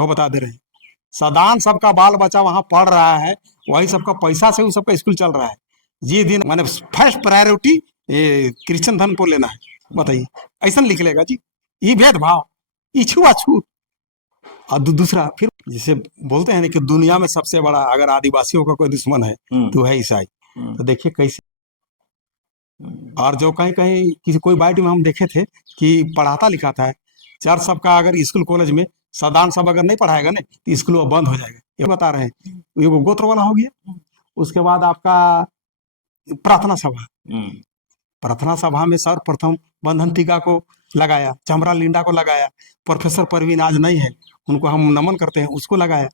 वो बता दे रहे हैं। सदान सबका बाल बच्चा वहां पढ़ रहा है, वही सबका पैसा से वो सबका स्कूल चल रहा है। ये दिन मैंने फर्स्ट प्रायोरिटी क्रिश्चियन धर्म को लेना है। बताइए ऐसा लिख लेगा जी? ये भेदभाव, ये छुआछूत। और दूसरा फिर जैसे बोलते हैं ना कि दुनिया में सबसे बड़ा अगर आदिवासियों का कोई दुश्मन है तो है ईसाई। तो देखिए कैसे। और जो कहीं कहीं किसी कोई बाइट में हम देखे थे कि पढ़ाता लिखाता है, चर्च सबका अगर स्कूल कॉलेज में सदान सब अगर नहीं पढ़ाएगा ना तो स्कूल वो बंद हो जाएगा, ये बता रहे हैं। ये वो गोत्र वाला हो गया। उसके बाद आपका प्रार्थना सभा। प्रार्थना सभा में सर्वप्रथम बंधन टीका को लगाया, चमरा लिंडा को लगाया, प्रोफेसर परवीन आज नहीं है, उनको हम नमन करते हैं, उसको लगाया।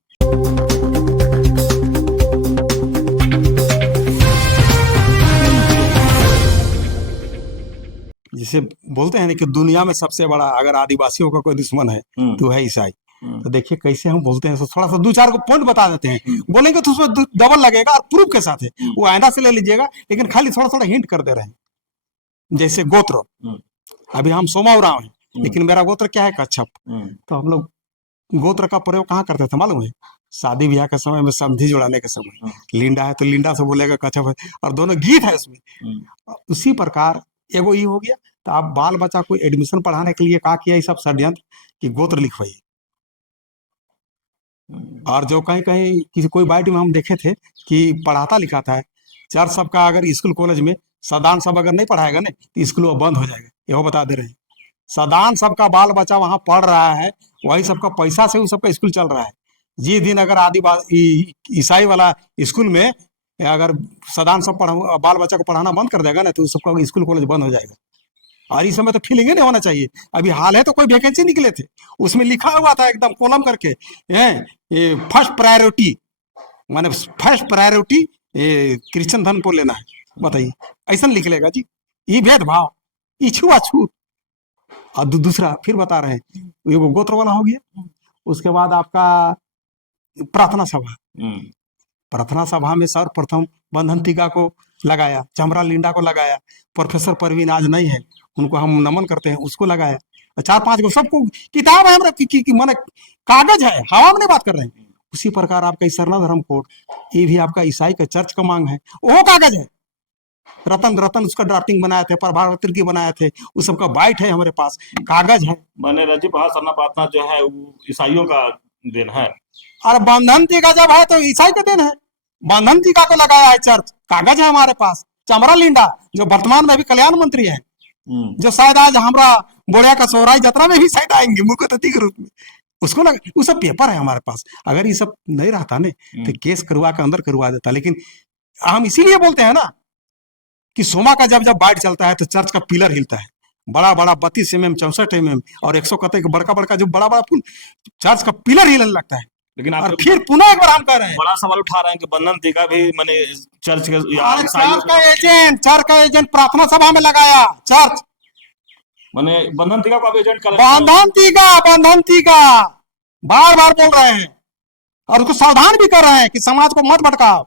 जिसे बोलते हैं ना कि दुनिया में सबसे बड़ा अगर आदिवासियों का कोई दुश्मन है तो है ईसाई। तो देखिए कैसे हम बोलते हैं, तो थोड़ा सा दो चार को पॉइंट बता देते हैं। बोलेंगे तो उसमें डबल लगेगा और प्रूफ के साथ है, वो आईना से ले लीजिएगा, लेकिन खाली थोड़ा थोड़ा हिंट कर दे रहे हैं। जैसे गोत्र, अभी हम सोमा उरांव हैं, लेकिन मेरा गोत्र क्या है? कच्छप। तो हम लोग गोत्र का प्रयोग कहाँ करते थे मालूम है? शादी ब्याह के समय में, समझी जुड़ाने के समय। लिंडा है तो लिंडा से बोलेगा, कच्छप है, और दोनों गीत है उसमें। उसी प्रकार एगो ये हो गया। तो आप बाल बच्चा को एडमिशन पढ़ाने के लिए क्या किया? ये सब षड्यंत्र कि गोत्र लिखवाइए। और जो कहीं कहीं किसी कोई बाइट में हम देखे थे कि पढ़ाता लिखाता है, चर्च सबका अगर स्कूल कॉलेज में सदान सब अगर नहीं पढ़ाएगा ना तो स्कूल वो बंद हो जाएगा, ये बता दे रहे हैं। सदान सबका बाल बच्चा वहां पढ़ रहा है, वही सबका पैसा से वो सबका स्कूल चल रहा है। जिस दिन अगर आदिवासी ईसाई वाला स्कूल में अगर सदान सब बाल बच्चा को पढ़ाना बंद कर देगा ना तो सबका स्कूल कॉलेज बंद हो जाएगा। और इस समय तो फीलिंग नहीं होना चाहिए। अभी हाल है तो कोई वैकेंसी निकले थे, उसमें लिखा हुआ था एकदम कॉलम करके, ये फर्स्ट प्रायोरिटी, माने फर्स्ट प्रायोरिटी क्रिश्चियन धर्म को लेना है। बताइए ऐसा लिख लेगा जी? ये भेदभाव, ये छुआछूत। और दूसरा फिर बता रहे हैं, ये वो गोत्र वाला हो गया। उसके बाद आपका प्रार्थना सभा। प्रार्थना सभा में सर्वप्रथम बंधन टीका को लगाया, चमरा लिंडा को लगाया, प्रोफेसर परवीन आज नहीं है, उनको हम नमन करते हैं, उसको लगाया। 4-5 को सबको किताब है हमरा माने कागज है, हवा में नहीं बात कर रहे हैं। उसी प्रकार आपका सरना धर्म कोड, ये भी आपका ईसाई का चर्च का मांग है, वो कागज है। रतन उसका ड्राफ्टिंग बनाए थे, प्रभावती की बनाए थे, उस सबका बाइट है हमारे पास, कागज है। मैंने रजी पढ़ा सरना प्रार्थना जो है वो ईसाइयों का देन है। और बंधन टीका जब है तो ईसाई का देन है। बंधन टीका को लगाया है चर्च, कागज है हमारे पास। चमरा लिंडा जो वर्तमान में अभी कल्याण मंत्री है, जो शायद आज हमारा बोड़िया का सोहराई यात्रा में भी शायद आएंगे मुख्यतिथि के रूप में, उसको लगा। वो सब पेपर है हमारे पास। अगर ये सब नहीं रहता ने तो केस करवा के अंदर करवा देता। लेकिन हम इसीलिए बोलते हैं ना कि सोमा का जब बाइट चलता है तो चर्च का पिलर हिलता है, बड़ा बड़ा 32 mm 64 mm और 100 कते का बड़का बड़का जो बड़ा बड़ा चर्च का पिलर हिलने लगता है। लेकिन और फिर पुनः एक बार हम कह रहे हैं, बड़ा सवाल उठा रहे हैं कि बंधन टीका भी मैंने चर्च के चर्च का एजेंट प्रार्थना सभा में लगाया। चर्च मैंने बंधन टीका को एजेंट कर, बंधन टीका बार बार बोल रहे हैं और उसको सावधान भी कर रहे हैं कि समाज को मत भटकाओ।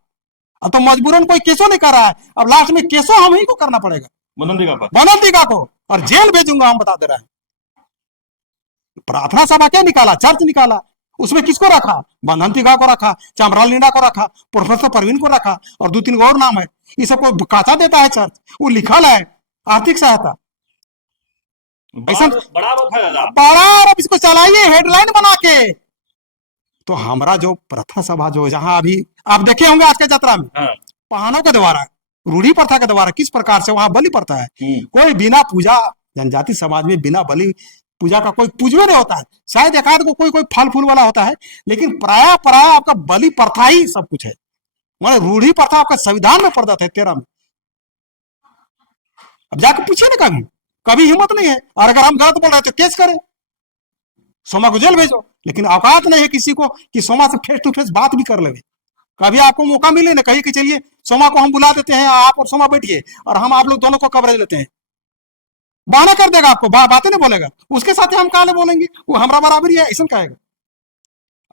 अब तो मजबूरन कोई केसो नहीं कर रहा है, अब लास्ट में केसो हम ही को करना पड़ेगा बंधन टीका को, और जेल भेजूंगा हम बता दे रहे हैं। प्रार्थना सभा क्या निकाला? चर्च निकाला। उसमें किसको रखा? बंधन टीका को रखा, चमरा लिंडा को रखा, प्रोफेसर परवीन को रखा, और 2-3 और नाम है। ये सबको काचा देता है चर्च, वो लिखल है आर्थिक सहायता। ऐसा बड़ा आरोप इसको चलाइए हेडलाइन बना के। तो हमारा जो प्रार्थना सभा जो जहां अभी आप देखे होंगे आज के यात्रा में, पहानों के द्वारा, रूढ़ी प्रथा के द्वारा किस प्रकार से वहां बलि पड़ता है। कोई बिना पूजा, जनजाति समाज में बिना बलि पूजा का कोई पूजवे नहीं होता है। शायद एकाध को कोई फल फूल वाला होता है, लेकिन प्राय आपका बलि प्रथा ही सब कुछ है। मतलब रूढ़ी प्रथा आपका संविधान में पड़ता है 13 में। अब जाकर पूछे ना, कभी हिम्मत नहीं है। और अगर हम गलत बोल रहे हैं तो केस करें, सोमा को जेल भेजो। लेकिन औकात नहीं है किसी को कि सोमा से फेस टू फेस बात भी कर ले। कभी आपको मौका मिले ना, कहिए कि चलिए सोमा को हम बुला देते हैं, आप और सोमा बैठिए और हम आप लोग दोनों को कवरेज लेते हैं। बहाना कर देगा आपको, बातें नहीं बोलेगा। उसके साथ हम काले बोलेंगे, वो हमारा बराबरी है ऐसा कहेगा।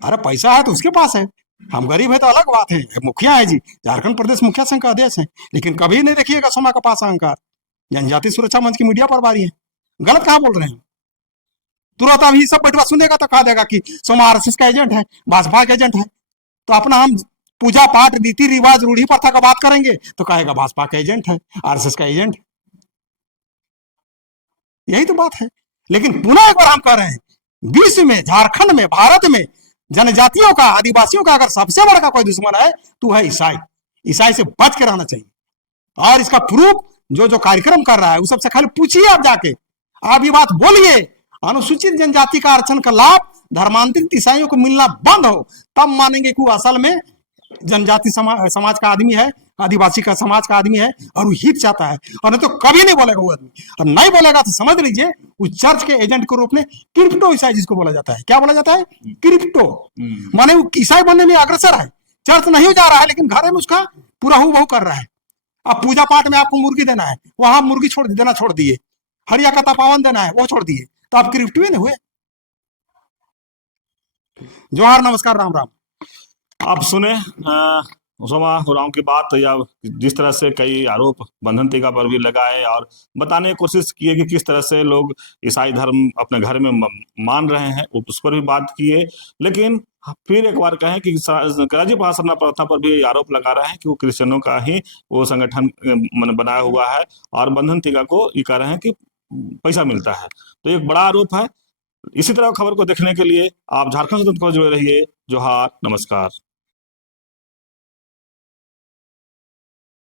अरे पैसा है तो उसके पास है, हम गरीब है तो अलग बात है। मुखिया है जी, झारखंड प्रदेश मुखिया संघ का अध्यक्ष है, लेकिन कभी नहीं देखिएगा सोमा का पास अहंकार। जनजाति सुरक्षा मंच की मीडिया पर बारी है, गलत कहाँ बोल रहे हैं। तुरंत अभी सब बैठवा सुनेगा तो कहा देगा कि सोमा आरएसएस का एजेंट है, भाजपा का एजेंट है। तो अपना हम पूजा पाठ रीति रिवाज रूढ़ी प्रथा का बात करेंगे तो कहेगा भाजपा का एजेंट है, आरएसएस का एजेंट है। यही तो बात है। लेकिन पुनः एक बार हम कह रहे हैं, विश्व में, झारखंड में, भारत में जनजातियों का, आदिवासियों का अगर सबसे बड़ा का कोई दुश्मन है तो है ईसाई। ईसाई से बच के रहना चाहिए। और इसका प्रूफ जो जो कार्यक्रम कर रहा है उस सबसे खाली पूछिए आप जाके, आप ये बात बोलिए अनुसूचित जनजाति का आरक्षण का लाभ धर्मांतरित ईसाइयों को मिलना बंद हो, तब मानेंगे कि वो असल में जनजाति समाज का आदमी है, आदिवासी का समाज का आदमी है और वो हित चाहता है। और नहीं तो कभी नहीं बोलेगा वो आदमी। और नहीं बोलेगा तो समझ लीजिए उस चर्च के एजेंट के रूप में क्रिप्टो ईसाई जिसको बोला जाता है। क्या बोला जाता है? क्रिप्टो। माने वो ईसाई बनने में अग्रसर है, चर्च नहीं जा रहा है लेकिन घर में उसका पूरा हु बहु कर रहा है। अब पूजा पाठ में आपको मुर्गी देना है, वहां मुर्गी छोड़ दिए, हरिया का तपावन देना है वो छोड़ दिए, तो आप क्रिप्टो ही नहीं हुए। जोहार, नमस्कार, राम राम। आप सुने उसामा उरांव की बात, या जिस तरह से कई आरोप बंधन टीका पर भी लगाए और बताने की कोशिश की कि किस तरह से लोग ईसाई धर्म अपने घर में मान रहे हैं, उस पर भी बात किए। लेकिन फिर एक बार कहें कि राज्य भाषा प्रथा पर भी आरोप लगा रहे हैं कि वो क्रिश्चियनों का ही वो संगठन बनाया हुआ है और बंधन टीका को ये कह रहे हैं कि पैसा मिलता है। तो एक बड़ा आरोप है। इसी तरह खबर को देखने के लिए आप झारखंड को जुड़े रहिए। जोहार, नमस्कार।